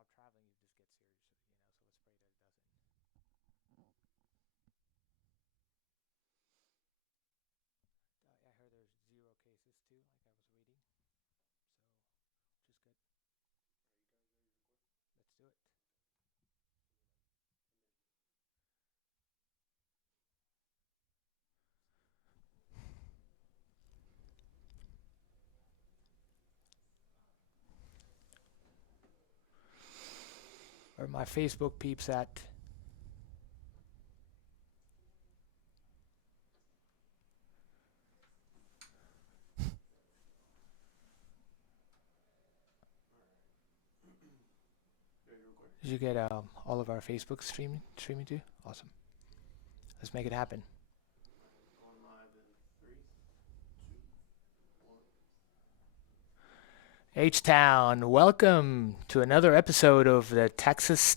stop traveling, you just get serious, so let's pray that it doesn't. I heard there's 0 cases too, like I was reading, so which is good. Let's do it. Where my Facebook peeps at? Did you get all of our Facebook streaming too? Awesome. Let's make it happen. H-Town, welcome to another episode of the Texas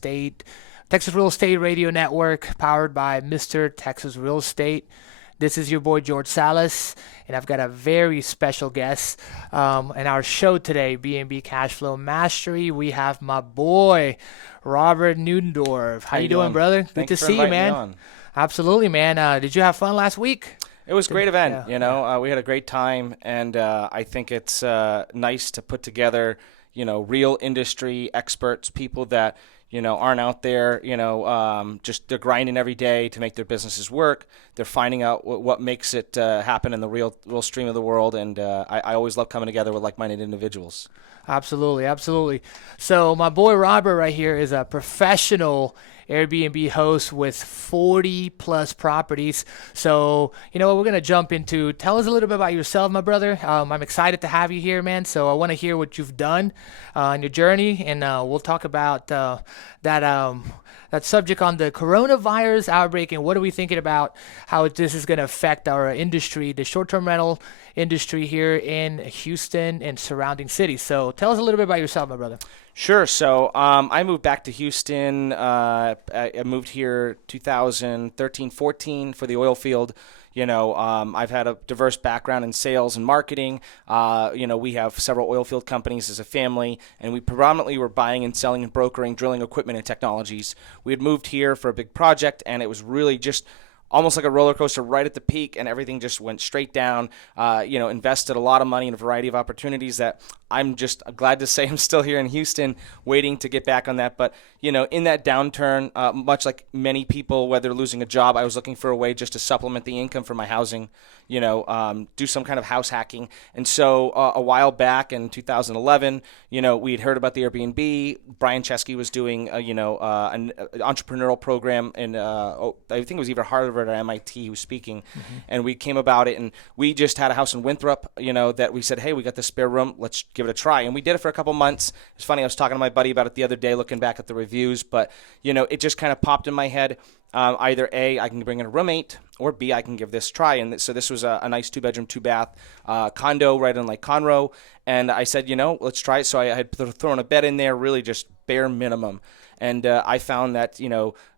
Real Estate Radio Network, powered by Mr. Texas Real Estate. This is your boy George Salas, and I've got a very special guest in our show today, B&B Cash Flow Mastery. We have my boy Robert Neundorf. How you doing, brother? Good to see you, man. Absolutely, man. Did you have fun last week? It was a great event, we had a great time, and I think it's nice to put together, real industry experts, people that, aren't out there, just they're grinding every day to make their businesses work. They're finding out what makes it happen in the real stream of the world, and I always love coming together with like-minded individuals. Absolutely, absolutely. So my boy Robert right here is a professional Airbnb host with 40 plus properties. So, you know what, we're going to jump into. Tell us a little bit about yourself, my brother. I'm excited to have you here, man. So I want to hear what you've done in your journey, and we'll talk about that subject on the coronavirus outbreak and what are we thinking about how this is going to affect our industry, the short-term rental industry here in Houston and surrounding cities. So tell us a little bit about yourself, my brother. Sure. So I moved back to Houston. I moved here 2013-14 for the oil field. I've had a diverse background in sales and marketing. We have several oil field companies as a family, and we predominantly were buying and selling and brokering drilling equipment and technologies. We had moved here for a big project, and it was really just almost like a roller coaster right at the peak, and everything just went straight down. Invested a lot of money in a variety of opportunities that I'm just glad to say I'm still here in Houston waiting to get back on that. But, in that downturn, much like many people, whether losing a job, I was looking for a way just to supplement the income for my housing, do some kind of house hacking. And so a while back in 2011, we had heard about the Airbnb. Brian Chesky was doing, an entrepreneurial program, and I think it was either Harvard or MIT who was speaking. Mm-hmm. And we came about it, and we just had a house in Winthrop, that we said, hey, we got the spare room. Let's give it a try. And we did it for a couple months. It's funny. I was talking to my buddy about it the other day, looking back at the reviews, but, it just kind of popped in my head. Either A, I can bring in a roommate, or B, I can give this a try. And so this was a nice 2-bedroom, 2-bath condo right on Lake Conroe. And I said, let's try it. So I had thrown a bed in there, really just bare minimum. And I found that,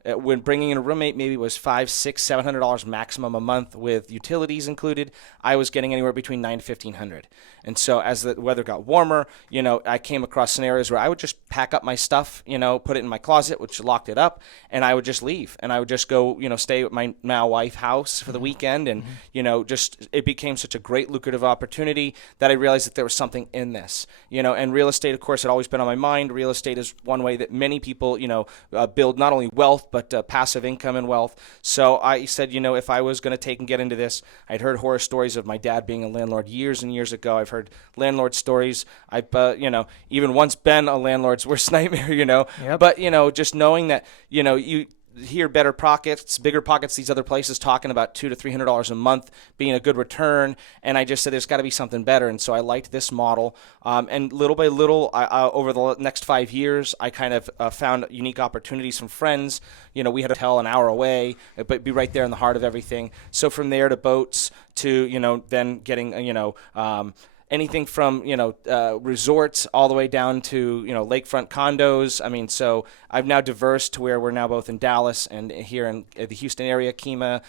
when bringing in a roommate, maybe it was $500, $600, $700 maximum a month with utilities included, I was getting anywhere between $900 to $1,500. And so as the weather got warmer, I came across scenarios where I would just pack up my stuff, put it in my closet, which locked it up, and I would just leave. And I would just go, stay at my now wife house for the weekend. And, just it became such a great lucrative opportunity that I realized that there was something in this, and real estate, of course, had always been on my mind. Real estate is one way that many people, build not only wealth, but passive income and wealth. So I said, if I was going to take and get into this, I'd heard horror stories of my dad being a landlord years and years ago. I've heard landlord stories. I've, even once been a landlord's worst nightmare, Yep. But, just knowing that, you hear bigger pockets, these other places talking about $200 to $300 a month being a good return. And I just said, there's got to be something better. And so I liked this model. And little by little, over the next 5 years, I kind of found unique opportunities from friends. We had a hotel an hour away, but be right there in the heart of everything. So from there to boats to, then getting, anything from resorts all the way down to lakefront condos. I mean, so I've now diversed to where we're now both in Dallas and here in the Houston area, Kemah,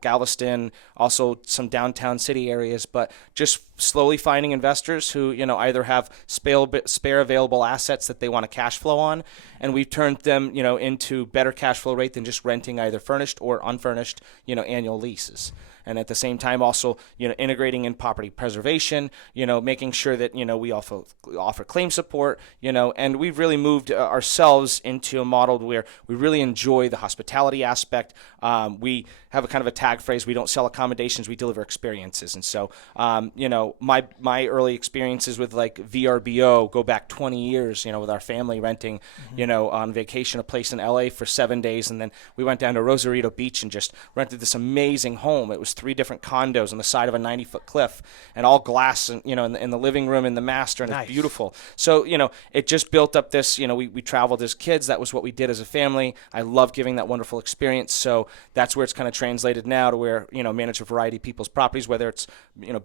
Galveston, also some downtown city areas. But just slowly finding investors who either have spare available assets that they want to cash flow on, and we've turned them into better cash flow rate than just renting either furnished or unfurnished annual leases. And at the same time, also integrating in property preservation, making sure that we also offer claim support, and we've really moved ourselves into a model where we really enjoy the hospitality aspect. We have a kind of a tag phrase: we don't sell accommodations, we deliver experiences. And so, my early experiences with like VRBO go back 20 years, with our family renting, on vacation a place in LA for 7 days, and then we went down to Rosarito Beach and just rented this amazing home. It was 3 different condos on the side of a 90-foot cliff, and all glass, and in the living room, in the master, and Nice. it's beautiful. So it just built up this. We traveled as kids. That was what we did as a family. I love giving that wonderful experience. So that's where it's kind of translated now to where manage a variety of people's properties, whether it's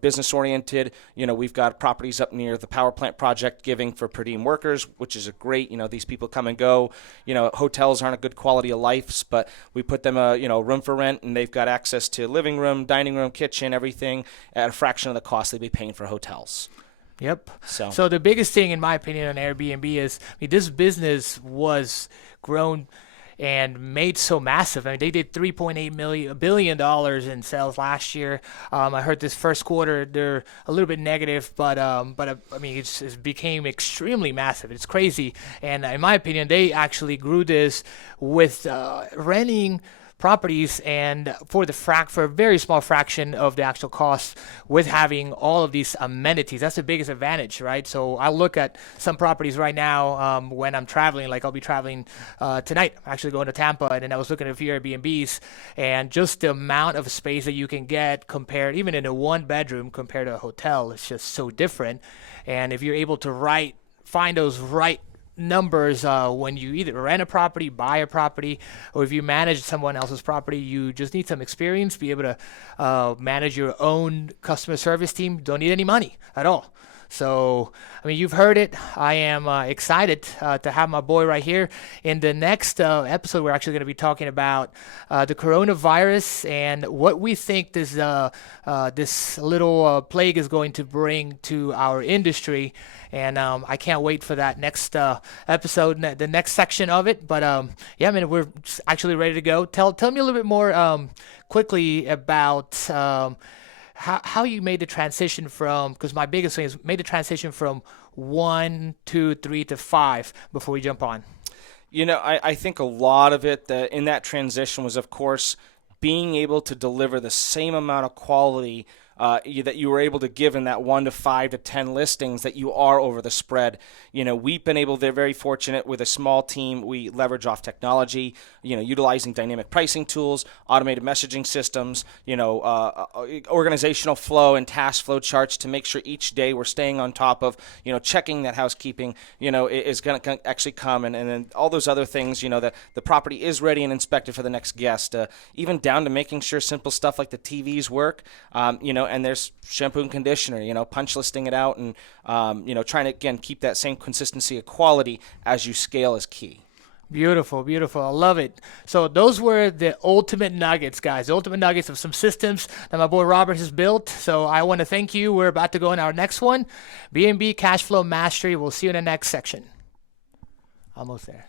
business oriented. We've got properties up near the power plant project giving for per diem workers, which is a great. These people come and go. Hotels aren't a good quality of life, but we put them a room for rent, and they've got access to living room, dining room, kitchen, everything at a fraction of the cost they'd be paying for hotels. Yep. So So the biggest thing, in my opinion, on Airbnb is, I mean, this business was grown and made so massive. I mean, they did $3.8 billion in sales last year. I heard this first quarter they're a little bit negative, but I mean, it became extremely massive. It's crazy, and in my opinion, they actually grew this with renting properties, and for a very small fraction of the actual cost, with having all of these amenities. That's the biggest advantage, right? So I look at some properties right now when I'm traveling. Like, I'll be traveling tonight. I'm actually going to Tampa, and then I was looking at a few Airbnbs, and just the amount of space that you can get compared, even in a 1 bedroom compared to a hotel, it's just so different. And if you're able to find those right numbers when you either rent a property, buy a property, or if you manage someone else's property, you just need some experience, be able to manage your own customer service team. Don't need any money at all. So, I mean, you've heard it. I am excited to have my boy right here. In the next episode, we're actually going to be talking about the coronavirus and what we think this little plague is going to bring to our industry. And I can't wait for that next episode, the next section of it. But yeah, I mean, we're actually ready to go. Tell me a little bit more quickly about how you made the transition from, because my biggest thing is made the transition from 1, 2, 3 to 5 before we jump on. I think a lot of it in that transition was, of course, being able to deliver the same amount of quality that you were able to give in that 1 to 5 to 10 listings that you are over the spread. We've been able, they're very fortunate with a small team. We leverage off technology, utilizing dynamic pricing tools, automated messaging systems, organizational flow and task flow charts to make sure each day we're staying on top of, checking that housekeeping, is going to actually come, and then all those other things, that the property is ready and inspected for the next guest, even down to making sure simple stuff like the TVs work, and there's shampoo and conditioner, punch listing it out, and, trying to, again, keep that same consistency of quality as you scale is key. Beautiful, beautiful. I love it. So those were the ultimate nuggets, guys. The ultimate nuggets of some systems that my boy Robert has built. So I want to thank you. We're about to go in our next one, B&B Cash Flow Mastery. We'll see you in the next section. Almost there.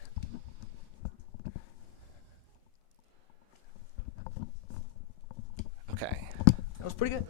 Okay. That was pretty good.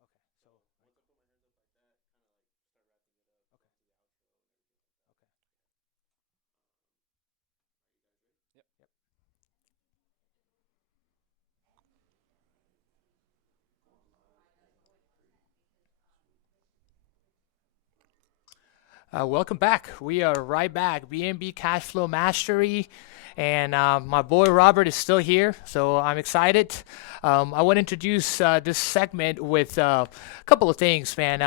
Okay. So Once I put my hands up like that, kind of like start wrapping it up, okay. going to the outro and everything like that. Okay. Are you guys ready? Yep. Yep. Going live in three, two. Welcome back. We are right back. BNB Cash Flow Mastery. And my boy Robert is still here, so I'm excited. I want to introduce this segment with a couple of things, man.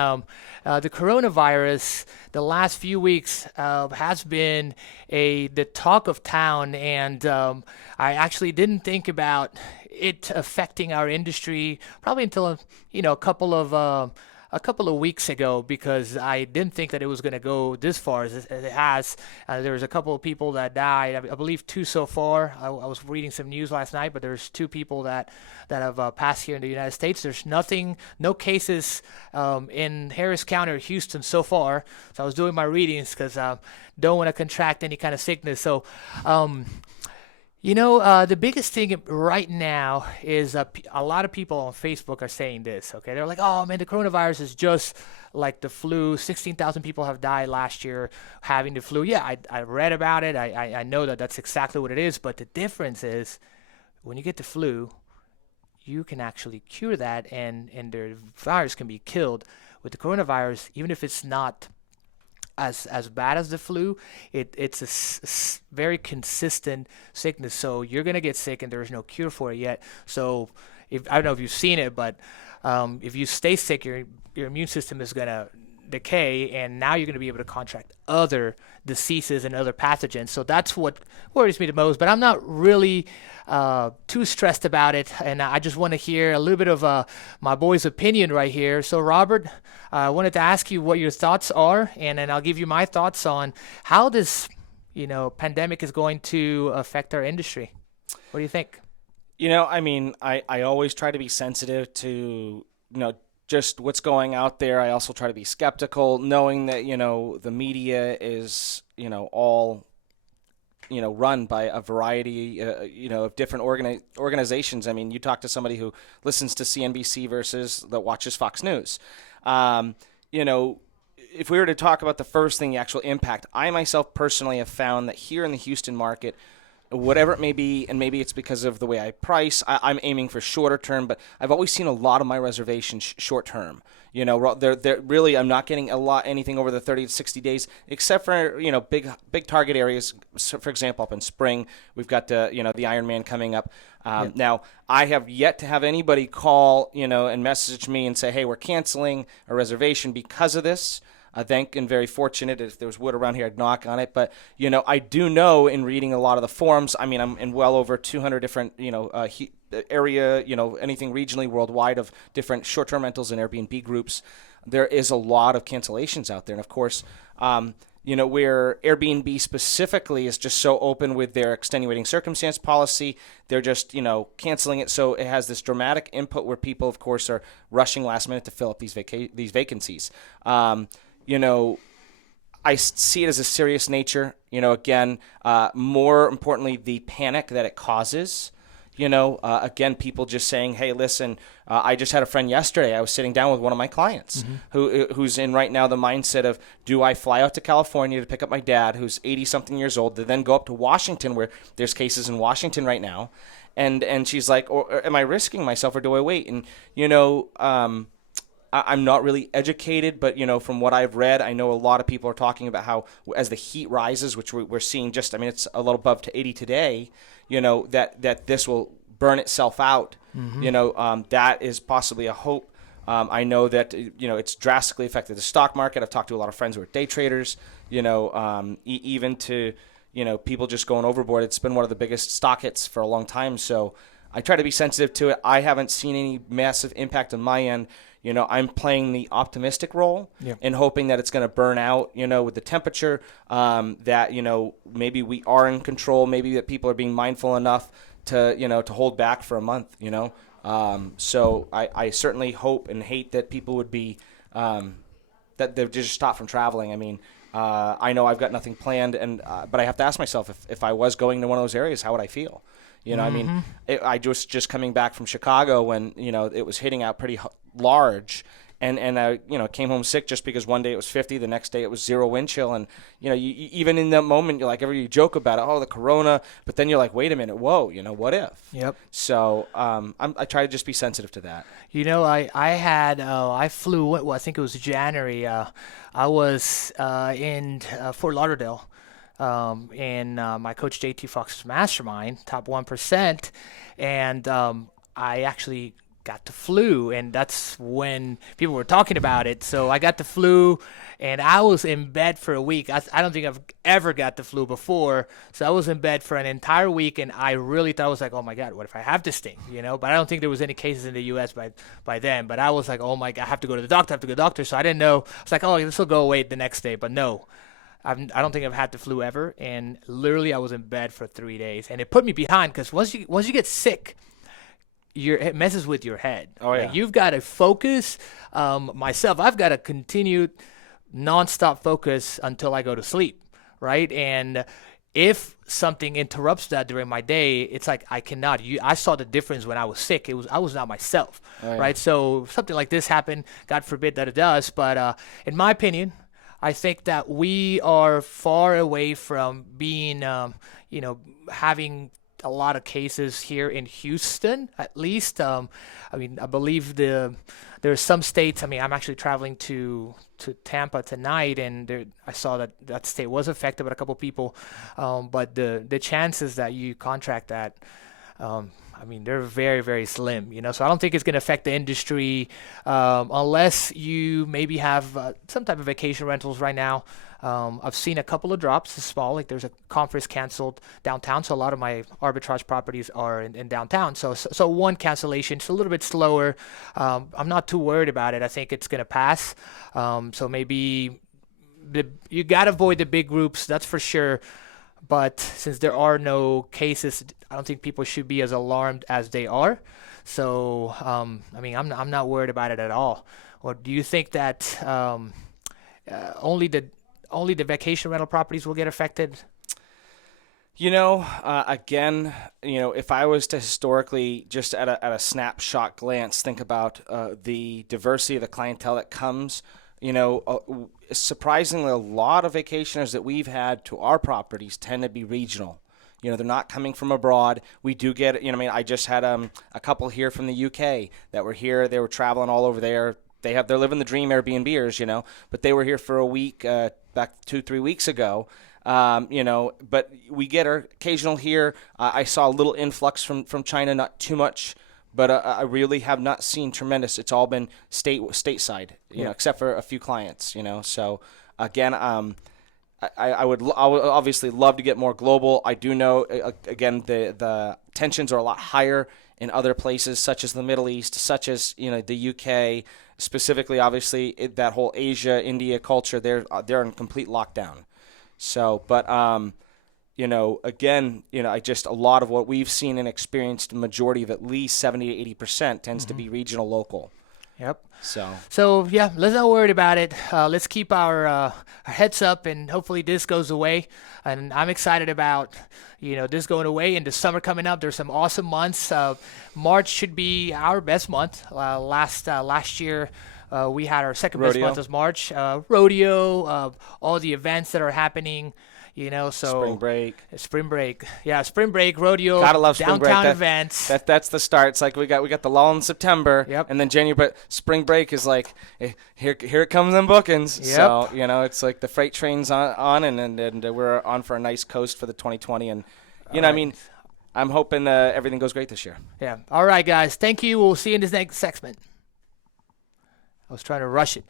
The coronavirus, the last few weeks, has been the talk of town, and I actually didn't think about it affecting our industry probably until a couple of weeks ago, because I didn't think that it was going to go this far as it has. There was a couple of people that died. I believe two so far. I was reading some news last night, but there's two people that have passed here in the United States. There's no cases in Harris County or Houston so far. So I was doing my readings because don't want to contract any kind of sickness. So the biggest thing right now is a lot of people on Facebook are saying this, okay? They're like, oh, man, the coronavirus is just like the flu. 16,000 people have died last year having the flu. Yeah, I read about it. I know that that's exactly what it is. But the difference is when you get the flu, you can actually cure that, and the virus can be killed. With the coronavirus, even if it's not as bad as the flu, it's a very consistent sickness. So you're gonna get sick, and there's no cure for it yet. So if I don't know if you've seen it, but if you stay sick, your immune system is gonna decay, and now you're gonna be able to contract other diseases and other pathogens. So that's what worries me the most. But I'm not really too stressed about it, and I just want to hear a little bit of my boy's opinion right here. So Robert, I wanted to ask you what your thoughts are, and then I'll give you my thoughts on how this pandemic is going to affect our industry. What do you think? I mean, I always try to be sensitive to, just what's going out there. I also try to be skeptical, knowing that, the media is, all, run by a variety, of different organizations. I mean, you talk to somebody who listens to CNBC versus that watches Fox News. If we were to talk about the first thing, the actual impact, I myself personally have found that here in the Houston market, whatever it may be, and maybe it's because of the way I price, I'm aiming for shorter term, but I've always seen a lot of my reservations short term. They're really, I'm not getting anything over the 30 to 60 days, except for, big target areas. So for example, up in spring, we've got the Ironman coming up. Now, I have yet to have anybody call, and message me and say, hey, we're canceling a reservation because of this. And very fortunate. If there was wood around here, I'd knock on it. But, I do know in reading a lot of the forums, I mean, I'm in well over 200 different, area, anything regionally, worldwide, of different short-term rentals and Airbnb groups. There is a lot of cancellations out there. And, of course, where Airbnb specifically is just so open with their extenuating circumstance policy, they're just, canceling it. So it has this dramatic input where people, of course, are rushing last minute to fill up these vacancies. I see it as a serious nature, again, more importantly, the panic that it causes. Again, people just saying, hey, listen, I just had a friend yesterday. I was sitting down with one of my clients who's in right now the mindset of, do I fly out to California to pick up my dad, who's 80-something years old, to then go up to Washington, where there's cases in Washington right now. And she's like, or am I risking myself, or do I wait? And, I'm not really educated, but, from what I've read, I know a lot of people are talking about how as the heat rises, which we're seeing it's a little above to 80 today, that this will burn itself out. That is possibly a hope. I know that, it's drastically affected the stock market. I've talked to a lot of friends who are day traders, even to, people just going overboard. It's been one of the biggest stock hits for a long time. So I try to be sensitive to it. I haven't seen any massive impact on my end. I'm playing the optimistic role and hoping that it's going to burn out, with the temperature, that, maybe we are in control, maybe that people are being mindful enough to, to hold back for a month, So I certainly hope and hate that people would be, that they've just stopped from traveling. I mean, I know I've got nothing planned, but I have to ask myself, if I was going to one of those areas, how would I feel? I mean, I just coming back from Chicago when, it was hitting out large. And I came home sick just because one day it was 50, the next day it was 0 wind chill, and even in that moment you're like, you joke about it, oh, the corona, but then you're like, wait a minute, whoa, what if? Yep. So I try to just be sensitive to that. I flew. Well, I think it was January. I was in Fort Lauderdale, in my coach JT Fox's mastermind, top 1%, and I actually got the flu, and that's when people were talking about it. So I got the flu, and I was in bed for a week. I don't think I've ever got the flu before, so I was in bed for an entire week, and I really thought, I was like, oh my God, what if I have this thing, But I don't think there was any cases in the U.S. by then. But I was like, oh my God, I have to go to the doctor, So I didn't know. I was like, oh, this will go away the next day, but no. I don't think I've had the flu ever, and literally I was in bed for 3 days, and it put me behind because once you get sick, it messes with your head. Oh, yeah. Like, you've got to focus. Myself, I've got to continue nonstop focus until I go to sleep, right? And if something interrupts that during my day, it's like I cannot. I saw the difference when I was sick. I was not myself, Oh, yeah. right? So if something like this happened, God forbid that it does. But in my opinion, I think that we are far away from being, having a lot of cases here in Houston, at least. I believe there are some states. I'm actually traveling to Tampa tonight, and I saw that state was affected by a couple people. But the chances that you contract that, they're very, very slim, So I don't think it's going to affect the industry, unless you maybe have some type of vacation rentals right now. I've seen a couple of drops, small, like there's a conference canceled downtown, so a lot of my arbitrage properties are in downtown. So one cancellation, it's a little bit slower. I'm not too worried about it. I think it's going to pass. So maybe you got to avoid the big groups, that's for sure. But since there are no cases, I don't think people should be as alarmed as they are. So, I'm not worried about it at all. Or do you think that only the vacation rental properties will get affected? Again, if I was to historically, just at a snapshot glance, think about the diversity of the clientele that comes, surprisingly, a lot of vacationers that we've had to our properties tend to be regional. They're not coming from abroad. We do get, I just had a couple here from the UK that were here. They were traveling all over there. They're living the dream, Airbnbers, but they were here for a week back 2-3 weeks ago. But we get our occasional here. I saw a little influx from China, not too much, but I really have not seen tremendous. It's all been stateside, except for a few clients, So again, I would obviously love to get more global. I do know, again, the tensions are a lot higher in other places, such as the Middle East, such as the UK, specifically, obviously that whole Asia, India culture. They're in complete lockdown. So, but again, I just, a lot of what we've seen and experienced, the majority of at least 70 to 80% tends to be regional, local. Yep. So yeah, let's not worry about it. Let's keep our heads up, and hopefully this goes away. And I'm excited about this going away, and the summer coming up. There's some awesome months. March should be our best month. Last year. We had our second best month as March. Rodeo, all the events that are happening, so spring break, rodeo, gotta love spring break. Downtown events. That's the start. It's like we got the lull in September, yep, and then January, but spring break is like, here it comes in bookings. Yep. So it's like the freight train's on, and we're on for a nice coast for the 2020, and right. I'm hoping everything goes great this year. Yeah. All right, guys. Thank you. We'll see you in this next segment. I was trying to rush it.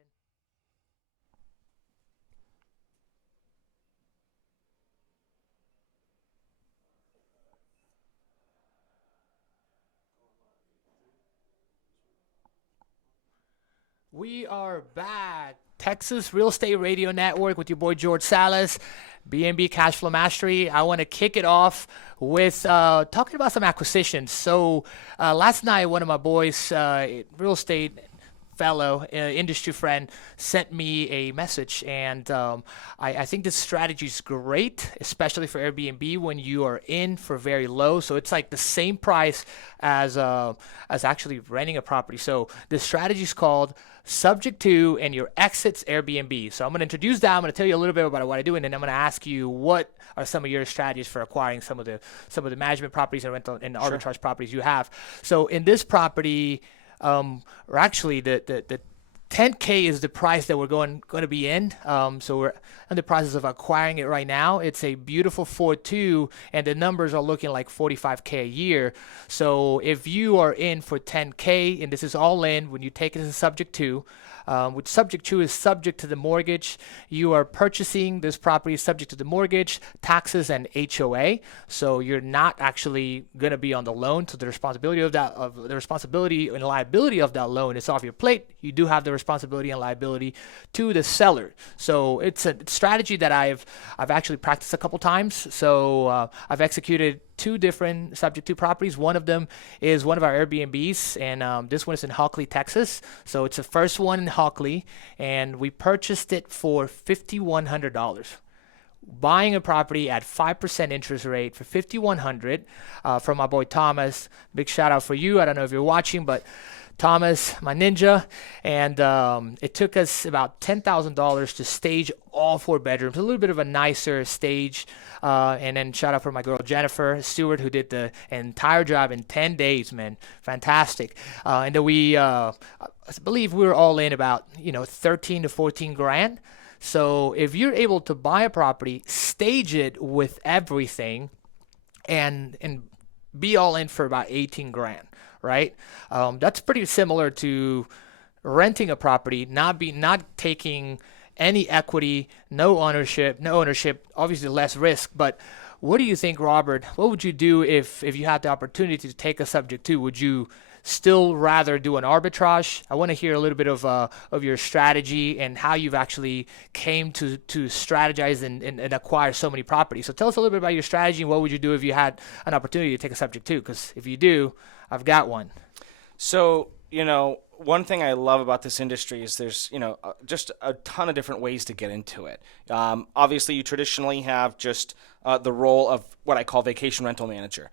in. We are back. Texas Real Estate Radio Network with your boy George Salas, B&B Cash Flow Mastery. I want to kick it off with talking about some acquisitions. So last night, one of my boys, real estate fellow, industry friend, sent me a message, and I think this strategy is great, especially for Airbnb when you are in for very low. So it's like the same price as actually renting a property. So the strategy is called subject to and your exits Airbnb. So I'm going to introduce that. I'm going to tell you a little bit about what I do, and then I'm going to ask you what are some of your strategies for acquiring some of the management properties and rental and arbitrage properties you have. So in this property, or actually the 10K is the price that we're going to be in. So we're in the process of acquiring it right now. It's a beautiful 4.2, and the numbers are looking like 45K a year. So if you are in for 10K, and this is all in, when you take it as a subject to, which subject to is subject to the mortgage. You are purchasing this property subject to the mortgage, taxes, and HOA. So you're not actually going to be on the loan. So the responsibility and liability of that loan is off your plate. You do have the responsibility and liability to the seller. So it's a strategy that I've actually practiced a couple times. So I've executed 2 different subject to properties. One of them is one of our Airbnbs, and this one is in Hockley, Texas. So it's the first one in Hockley, and we purchased it for $5,100. Buying a property at 5% interest rate for $5,100 from my boy Thomas. Big shout out for you. I don't know if you're watching, but Thomas, my ninja, and it took us about $10,000 to stage all 4 bedrooms, a little bit of a nicer stage, and then shout out for my girl Jennifer Stewart, who did the entire job in 10 days, man, fantastic. And then I believe we were all in about 13 to 14 grand. So if you're able to buy a property, stage it with everything, and be all in for about 18 grand. Right? That's pretty similar to renting a property, not taking any equity, no ownership, obviously less risk. But what do you think, Robert? What would you do if you had the opportunity to take a subject to? Would you still rather do an arbitrage? I want to hear a little bit of your strategy and how you've actually came to strategize and acquire so many properties. So tell us a little bit about your strategy and what would you do if you had an opportunity to take a subject to? Because if you do, I've got one. So, one thing I love about this industry is there's, just a ton of different ways to get into it. Obviously, you traditionally have just the role of what I call vacation rental manager.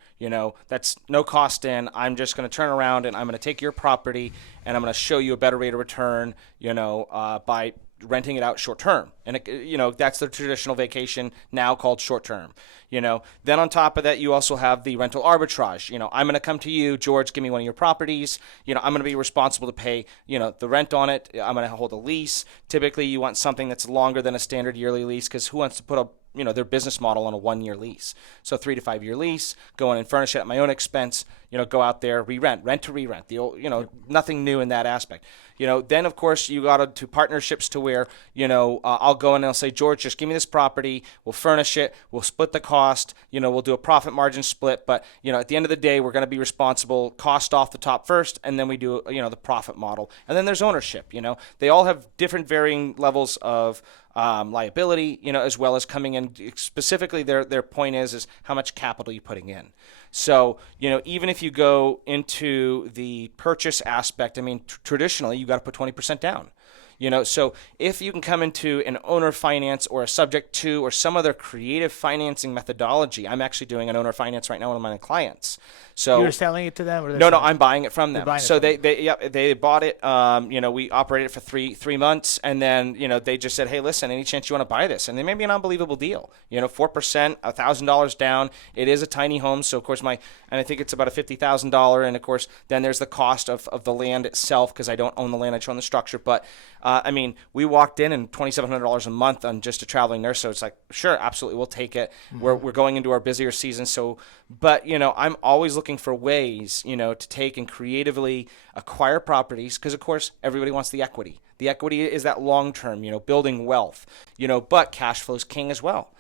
That's no cost in. I'm just going to turn around and I'm going to take your property and I'm going to show you a better rate of return, by renting it out short term. And, that's the traditional vacation now called short term. Then on top of that, you also have the rental arbitrage. I'm going to come to you, George, give me one of your properties. I'm going to be responsible to pay, the rent on it. I'm going to hold a lease. Typically, you want something that's longer than a standard yearly lease, because who wants to put their business model on a 1-year lease? So 3 to 5 year lease, go in and furnish it at my own expense, go out there, rent to re-rent, the old, nothing new in that aspect. Then of course you got to partnerships to where, I'll go in and I'll say, George, just give me this property. We'll furnish it. We'll split the cost. We'll do a profit margin split. But, at the end of the day, we're going to be responsible cost off the top first. And then we do, the profit model. And then there's ownership. They all have different varying levels of liability, as well as coming in. Specifically, their point is how much capital you're putting in. So, even if you go into the purchase aspect, traditionally, you got to put 20% down. So if you can come into an owner finance or a subject to or some other creative financing methodology, I'm actually doing an owner finance right now with my clients. So you're selling it to them? Or no, I'm buying it from them. So they they bought it. We operated it for three months, and then they just said, hey, listen, any chance you want to buy this? And they made me an unbelievable deal. 4%, $1,000 down. It is a tiny home, so of course and I think it's about a $50,000, and of course then there's the cost of the land itself, because I don't own the land, I just own the structure. But I mean, we walked in and $2,700 a month on just a traveling nurse. So it's like, sure, absolutely, we'll take it. We're going into our busier season. So, but I'm always looking for ways, to take and creatively acquire properties because, of course, everybody wants the equity. The equity is that long term, building wealth, but cash flow is king as well.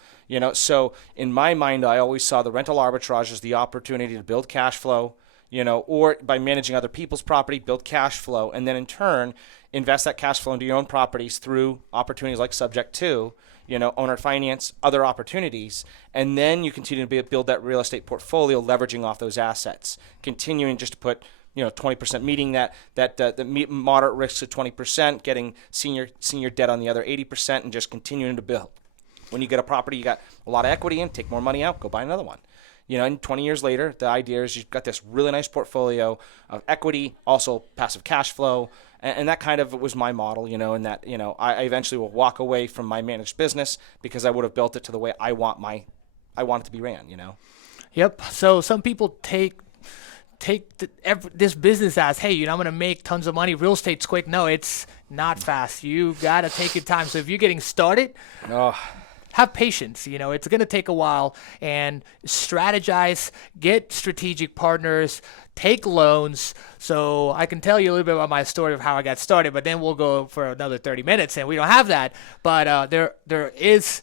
So in my mind, I always saw the rental arbitrage as the opportunity to build cash flow, or by managing other people's property, build cash flow, and then in turn, invest that cash flow into your own properties through opportunities like Subject to, owner finance, other opportunities, and then you continue to build that real estate portfolio, leveraging off those assets, continuing just to put 20%, meeting the moderate risks of 20%, getting senior debt on the other 80%, and just continuing to build. When you get a property, you got a lot of equity in, take more money out, go buy another one. And 20 years later, the idea is you've got this really nice portfolio of equity, also passive cash flow, and that kind of was my model, and that, I eventually will walk away from my managed business because I would have built it to the way I want it to be ran. Yep. So some people take this business as, hey, I'm going to make tons of money. Real estate's quick. No, it's not fast. You got to take your time. So if you're getting started, have patience. It's going to take a while, and strategize, get strategic partners, take loans. So I can tell you a little bit about my story of how I got started, but then we'll go for another 30 minutes, and we don't have that. But there's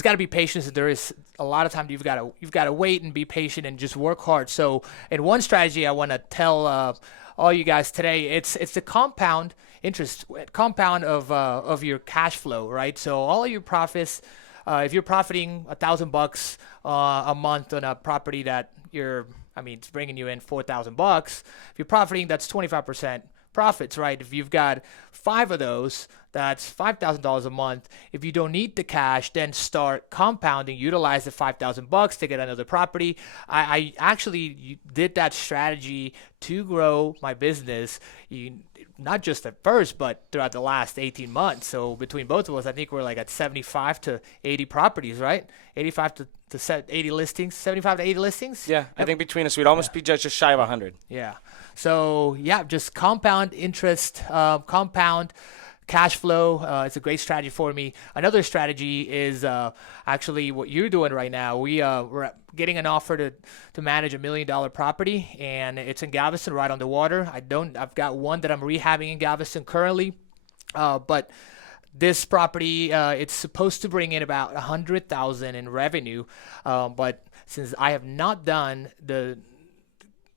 got to be patience, and there is a lot of time you've got to wait and be patient and just work hard. So, and one strategy I want to tell all you guys today, it's the compound interest, compound of your cash flow, right? So all of your profits, if you're profiting $1,000 a month on a property that it's bringing you in $4,000. If you're profiting, that's 25% profits, right? If you've got 5 of those, that's $5,000 a month. If you don't need the cash, then start compounding. Utilize the $5,000 to get another property. I actually did that strategy to grow my business. Not just at first, but throughout the last 18 months. So between both of us, I think we're like at 75 to 80 properties, right? 85 to 80 listings, 75 to 80 listings. Yeah, I think between us, we'd almost be just shy of 100. Yeah. So just compound interest, compound cash flow. It's a great strategy for me. Another strategy is actually what you're doing right now. We're getting an offer to manage $1 million property, and it's in Galveston, right on the water. I've got one that I'm rehabbing in Galveston currently, but this property, it's supposed to bring in about $100,000 in revenue, but since I have not done the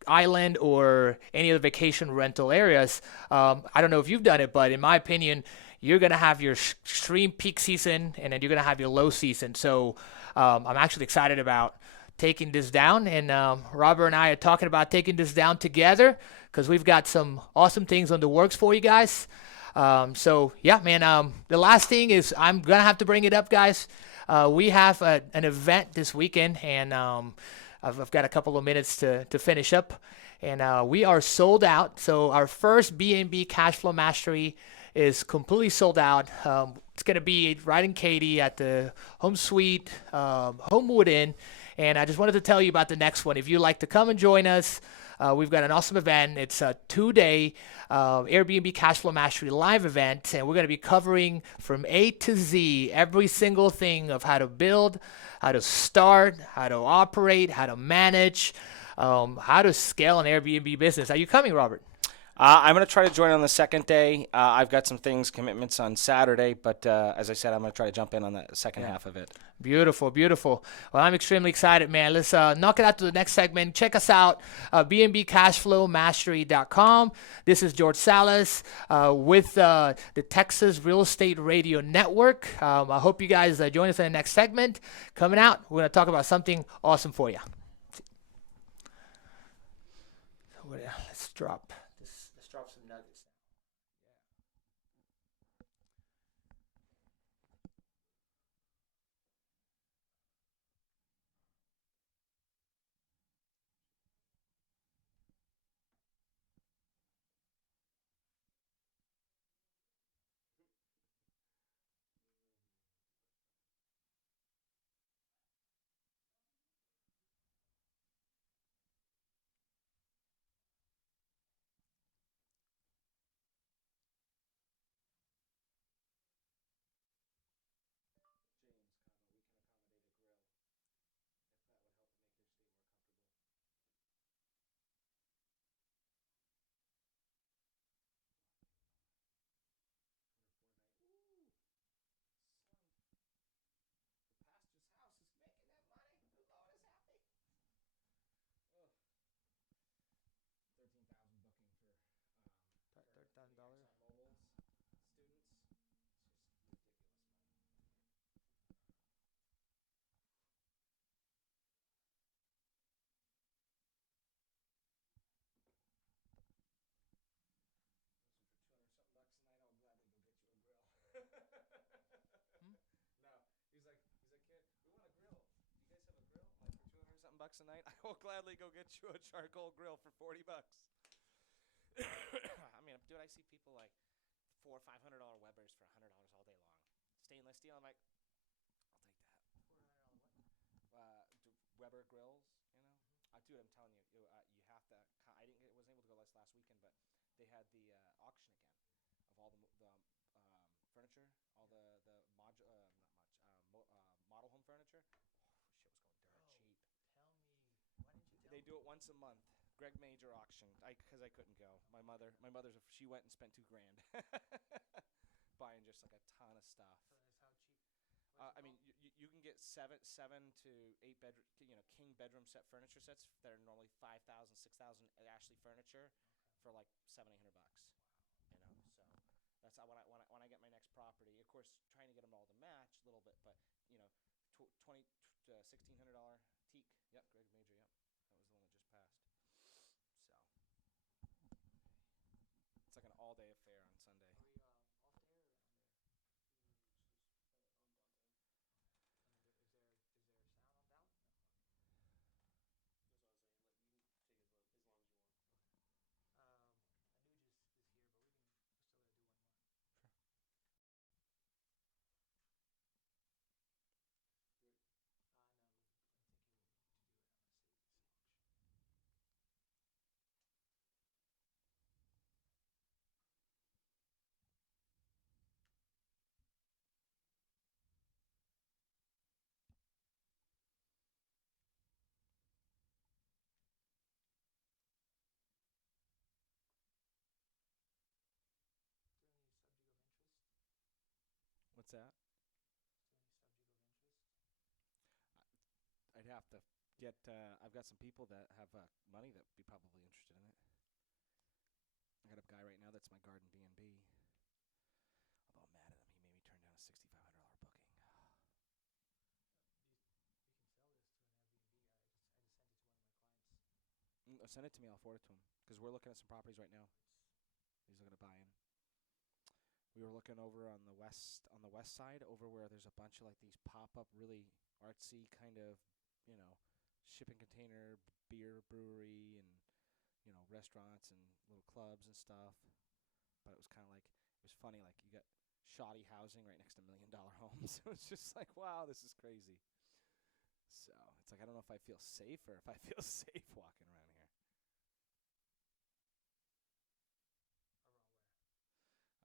island or any other vacation rental areas, I don't know if you've done it, but in my opinion, you're going to have your extreme peak season, and then you're going to have your low season. So I'm actually excited about taking this down, and Robert and I are talking about taking this down together because we've got some awesome things on the works for you guys. So yeah, man, the last thing is I'm going to have to bring it up, guys. We have an event this weekend, and I've got a couple of minutes to finish up, and we are sold out. So our first B&B Cash Flow Mastery is completely sold out. It's going to be right in Katy at the Home Suite Homewood Inn, and I just wanted to tell you about the next one. If you'd like to come and join us, we've got an awesome event. It's a 2-day Airbnb Cash Flow Mastery live event, and we're going to be covering from A to Z every single thing of how to build, how to start, how to operate, how to manage, how to scale an Airbnb business. Are you coming, Robert? I'm going to try to join on the second day. I've got some commitments on Saturday, but as I said, I'm going to try to jump in on the second half of it. Beautiful, beautiful. Well, I'm extremely excited, man. Let's knock it out to the next segment. Check us out, bnbcashflowmastery.com. This is George Salas with the Texas Real Estate Radio Network. I hope you guys join us in the next segment. Coming out, we're going to talk about something awesome for you. Let's drop some nuggets. $40 a night, I will gladly go get you a charcoal grill for $40. I mean, dude, I see people like $400 or $500 Webers for $100 all day long. Stainless steel. I'm like, I'll take that. $400 what? Weber grills, you know. Dude, I'm telling you, you have to. Wasn't able to go last weekend, but they had the auction again of all the furniture, all the model home furniture. Oh, shit was going dirt cheap. Tell me, why didn't you tell They me? do it once a month. Greg Major auction. Because I couldn't go. My mother's. She went and spent $2,000 buying just like a ton of stuff. So that's how cheap. I mean, you can get seven to 8 bedroom, king bedroom set furniture sets that are normally 5,000, 6,000 at Ashley Furniture for like $700-800. Wow. You know, so that's when I get my next property. Of course, trying to get them all to match a little bit, but $1,600 teak. Yep, Greg Major. Yep, that was the one that just passed. So it's like an all-day affair on Sunday. Are we off the air or on there? It's just on bond air. Is there sound on down? No. Okay. That's what I was saying. Like you can take as long as you want. Anu just here, but we're still gonna do one more. Sure. You ready? No, I'm thinking to do it. I'm gonna save this auction. Is there any subject of interest? What's that? Is there any subject of interest? I'd have to get. I've got some people that have money that would be probably interested in it. I got a guy right now that's my garden B&B. Although I'm mad at him, he made me turn down a $6,500 booking. We can sell this to an Airbnb guy. I just sent it to one of my clients. Send it to me. I'll forward it to him because we're looking at some properties right now. He's looking to buy in. We were looking over on the west side, over where there's a bunch of like these pop-up, really artsy kind of, shipping container, beer brewery, and restaurants and little clubs and stuff. But it was kind of like, it was funny. Like you got shoddy housing right next to $1 million homes. It was just like, wow, this is crazy. So it's like I don't know if I feel safe or if I feel safe walking around here.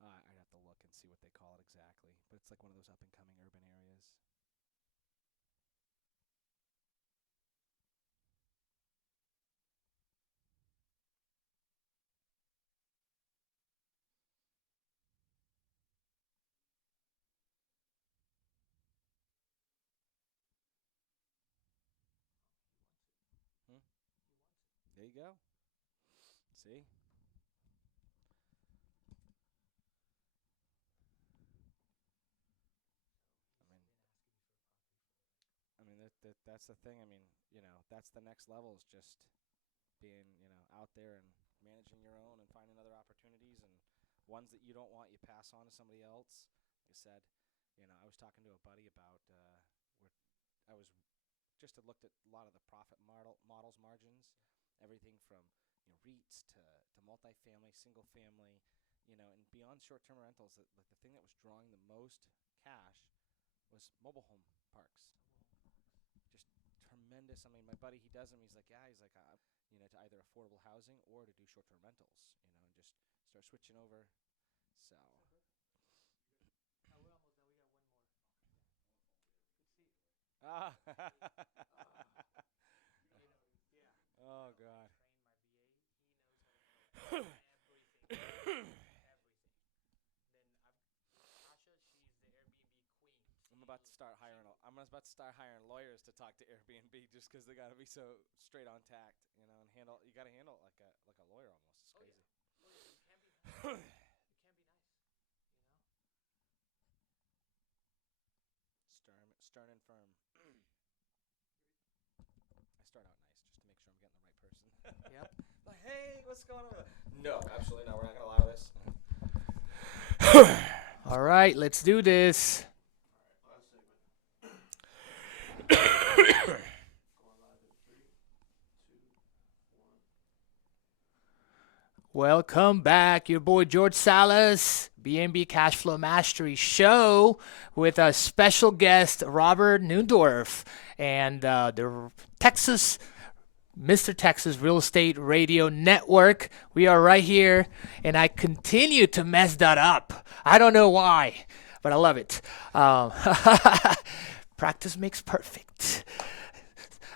I'd have to look and see what they call it exactly. But it's like one of those up-and-coming urban areas. He wants it. Hmm? He wants it. There you go. See? So I mean, been asking me for a property for like. I mean that's the thing. I mean, that's the next level is just being, out there and managing your own and finding other opportunities, and ones that you don't want, you pass on to somebody else. Like I said, I was talking to a buddy about where I was just had looked at a lot of the profit models margins, everything from REITs to multifamily, single family, and beyond short-term rentals. Like the thing that was drawing the most cash was mobile home parks. Just tremendous. I mean, my buddy, he does them. He's like, to either affordable housing or to do short-term rentals, and just start switching over. So. We're almost done. We got one more. Good to see you. Ah. Yeah. Oh God. I trained my BA. He knows how to know everything. Everything. Then Tasha, she's the Airbnb queen. I'm about to start hiring lawyers to talk to Airbnb just because they gotta be so straight on tact, and handle. You gotta handle it like a lawyer almost. It's crazy. Oh yeah. You can't be nice. Stern and firm. I start out nice just to make sure I'm getting the right person. Yep. Like, hey, what's going on? No, absolutely not. We're not gonna allow this. All right, let's do this. All right, last segment. Going live in 3, Welcome back. Your boy George Salas, BNB Cash Flow Mastery Show with a special guest, Robert Neundorf, and the Texas, Mr. Texas Real Estate Radio Network. We are right here, and I continue to mess that up. I don't know why, but I love it. Practice makes perfect.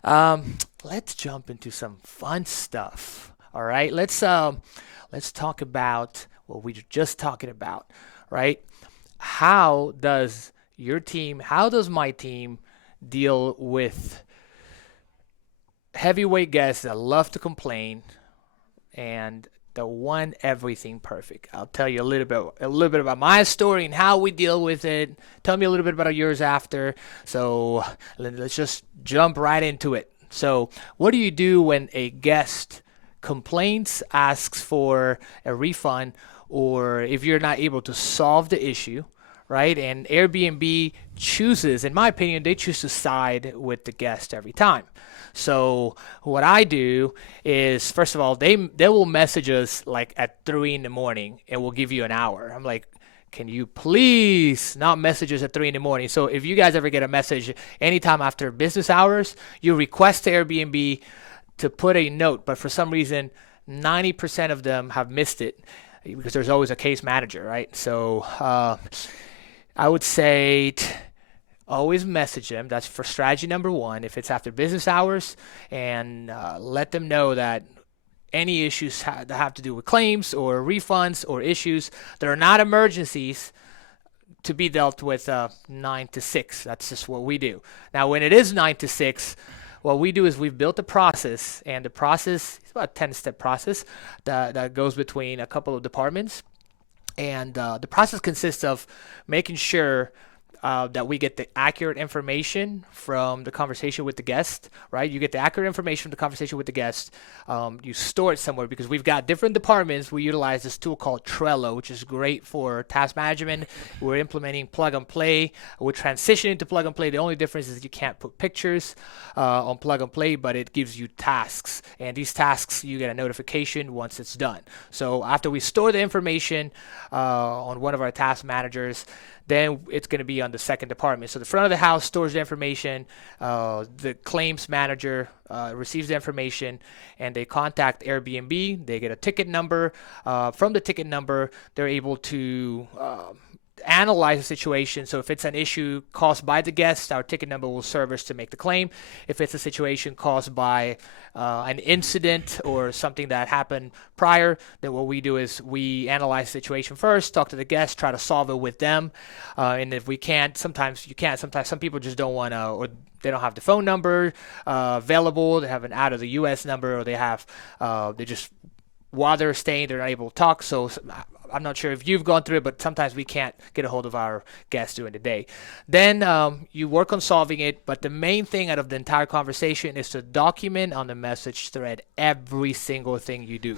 Let's jump into some fun stuff. All right, let's talk about what we were just talking about, right? How does my team deal with heavyweight guests that love to complain and that want everything perfect? I'll tell you a little bit about my story and how we deal with it. Tell me a little bit about yours after. So let's just jump right into it. So what do you do when a guest complains, asks for a refund, or if you're not able to solve the issue, right? And Airbnb chooses, in my opinion, they choose to side with the guest every time. So what I do is, first of all, they will message us like at 3 in the morning and we'll give you an hour. I'm like, can you please not message us at 3 in the morning? So if you guys ever get a message anytime after business hours, you request to Airbnb to put a note, but for some reason 90% of them have missed it because there's always a case manager, right? So I would say always message them. That's for strategy number one if it's after business hours, and let them know that any issues that have to do with claims or refunds or issues that are not emergencies to be dealt with 9 to 6. That's just what we do. Now when it is 9 to 6, what we do is we've built a process, and the process is about a 10-step process that goes between a couple of departments. And the process consists of making sure that we get the accurate information from the conversation with the guest, right? You get the accurate information from the conversation with the guest. You store it somewhere because we've got different departments. We utilize this tool called Trello, which is great for task management. We're implementing plug and play. We're transitioning to plug and play. The only difference is you can't put pictures on plug and play, but it gives you tasks. And these tasks, you get a notification once it's done. So after we store the information on one of our task managers, then it's going to be on the second department. So the front of the house stores the information, the claims manager receives the information, and they contact Airbnb. They get a ticket number. From the ticket number, they're able to analyze the situation. So if it's an issue caused by the guest, our ticket number will serve us to make the claim. If it's a situation caused by an incident or something that happened prior, then what we do is we analyze the situation first, talk to the guest, try to solve it with them. And if we can't, sometimes you can't. Sometimes some people just don't want to, or they don't have the phone number available. They have an out of the U.S. number, or they have they just, while they're staying, they're not able to talk. So I'm not sure if you've gone through it, but sometimes we can't get a hold of our guests during the day. Then you work on solving it, but the main thing out of the entire conversation is to document on the message thread every single thing you do.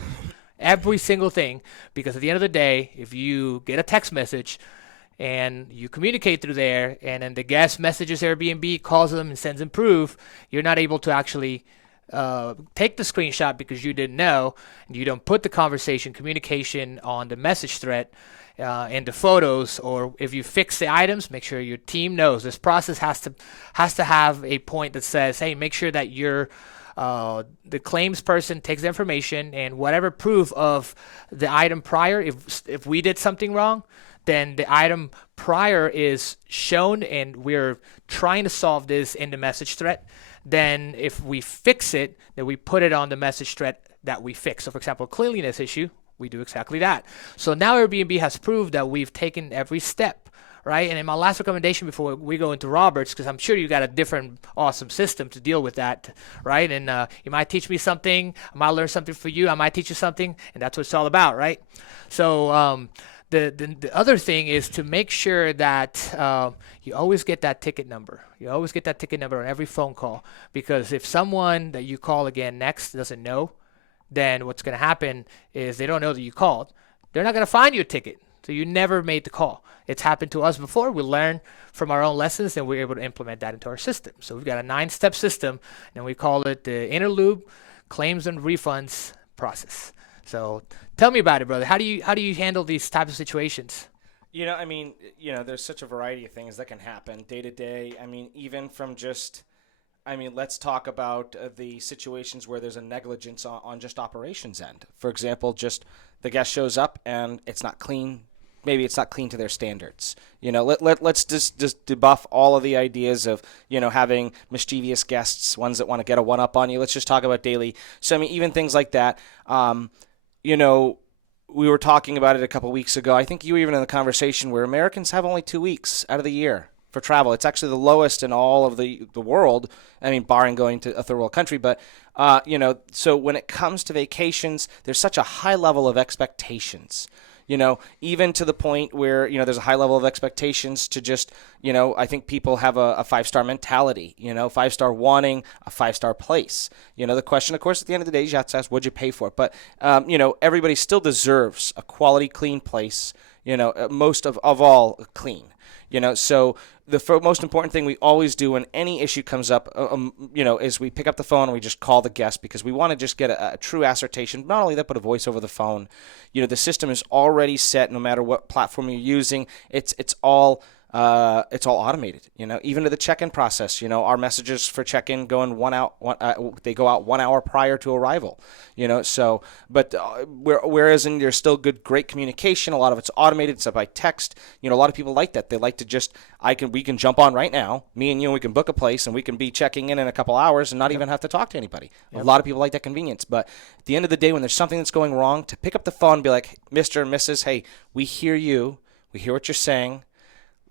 Every single thing, because at the end of the day, if you get a text message and you communicate through there, and then the guest messages Airbnb, calls them and sends them proof, you're not able to actually take the screenshot because you didn't know, and you don't put the communication on the message thread in the photos, or if you fix the items, make sure your team knows. This process has to have a point that says, hey, make sure that the claims person takes the information, and whatever proof of the item prior, if we did something wrong, then the item prior is shown, and we're trying to solve this in the message thread. Then if we fix it, then we put it on the message thread that we fix. So for example, cleanliness issue, we do exactly that. So now Airbnb has proved that we've taken every step, right? And in my last recommendation before we go into Robert's, because I'm sure you got a different awesome system to deal with that, right? And you might teach me something, I might learn something for you, I might teach you something, and that's what it's all about, right? So the other thing is to make sure that you always get that ticket number. You always get that ticket number on every phone call, because if someone that you call again next doesn't know, then what's going to happen is they don't know that you called. They're not going to find your ticket. So you never made the call. It's happened to us before. We learn from our own lessons, and we're able to implement that into our system. So we've got a 9-step system, and we call it the interloop claims and refunds process. So tell me about it, brother. How do you handle these types of situations? I mean, there's such a variety of things that can happen day to day. I mean, even from just, I mean, let's talk about the situations where there's a negligence on just operations end. For example, just the guest shows up and it's not clean. Maybe it's not clean to their standards. Let's just debuff all of the ideas of, having mischievous guests, ones that want to get a one-up on you. Let's just talk about daily. So, I mean, even things like that, we were talking about it a couple weeks ago. I think you were even in the conversation where Americans have only 2 weeks out of the year for travel. It's actually the lowest in all of the world. I mean, barring going to a third world country. But, so when it comes to vacations, there's such a high level of expectations. Even to the point where, there's a high level of expectations to just, I think people have a 5-star mentality, 5-star wanting a 5-star place. The question, of course, at the end of the day, you have to ask, what'd you pay for it? But, everybody still deserves a quality, clean place, most of all clean. So the most important thing we always do when any issue comes up, is we pick up the phone and we just call the guest because we want to just get a true assertion. Not only that, but a voice over the phone. The system is already set no matter what platform you're using. It's all automated, even to the check-in process. Our messages for check-in they go out 1 hour prior to arrival, so, but whereas there's still great communication, a lot of it's automated, it's by text, a lot of people like that. They like to just, we can jump on right now, me and you, we can book a place and we can be checking in a couple hours and not even have to talk to anybody. A lot of people like that convenience, but at the end of the day, when there's something that's going wrong, to pick up the phone and be like, Mr. and Mrs., hey, we hear you, we hear what you're saying.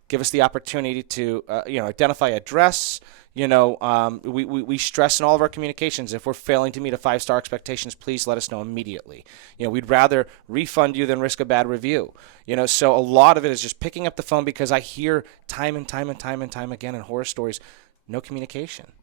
Give us the opportunity to, identify address. We stress in all of our communications, if we're failing to meet a 5-star expectations, please let us know immediately. We'd rather refund you than risk a bad review. So a lot of it is just picking up the phone because I hear time and time again in horror stories, no communication.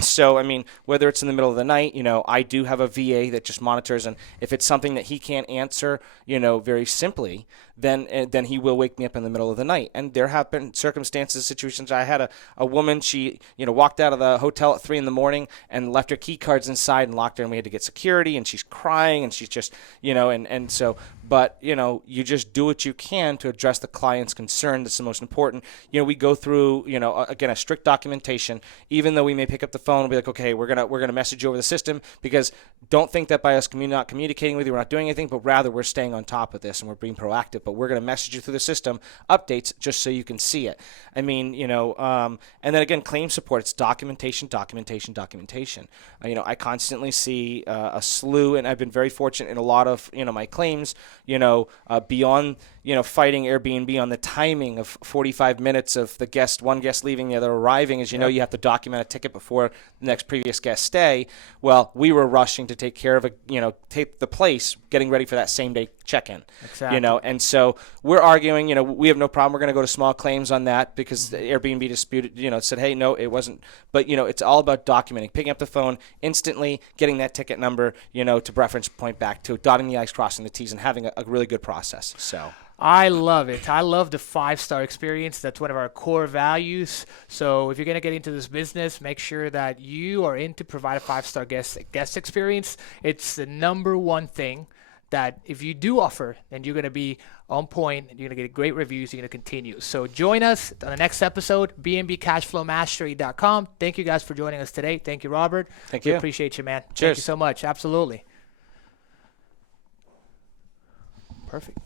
So, I mean, whether it's in the middle of the night, I do have a VA that just monitors, and if it's something that he can't answer, very simply, then he will wake me up in the middle of the night. And there have been circumstances, situations. I had a woman, she, walked out of the hotel at 3 a.m. and left her key cards inside and locked her, and we had to get security, and she's crying, and she's just, and so, but, you just do what you can to address the client's concern. That's the most important. We go through, again, a strict documentation, even though we may pick up the phone and be like, okay, we're gonna message you over the system, because don't think that by us not communicating with you, we're not doing anything, but rather we're staying on top of this and we're being proactive. But we're gonna message you through the system updates just so you can see it. I mean, and then again, claim support. It's documentation. I constantly see a slew, and I've been very fortunate in a lot of my claims. Beyond fighting Airbnb on the timing of 45 minutes of one guest leaving, the other arriving, as you have to document a ticket before the next previous guest stay. Well, we were rushing to take care of take the place, getting ready for that same day check-in. Exactly. And so we're arguing, we have no problem. We're going to go to small claims on that because the Airbnb disputed, said, hey, no, it wasn't. But, it's all about documenting, picking up the phone instantly, getting that ticket number, to reference point back to dotting the I's, crossing the T's, and having a really good process. So I love it. I love the 5-star experience. That's one of our core values. So if you're going to get into this business, make sure that you are in to provide a 5-star guest experience. It's the number one thing that if you do offer, then you're going to be on point, you're going to get great reviews, you're going to continue. So join us on the next episode, bnbcashflowmastery.com. Thank you guys for joining us today. Thank you, Robert. Thank you. We appreciate you, man. Cheers. Thank you so much. Absolutely. Perfect.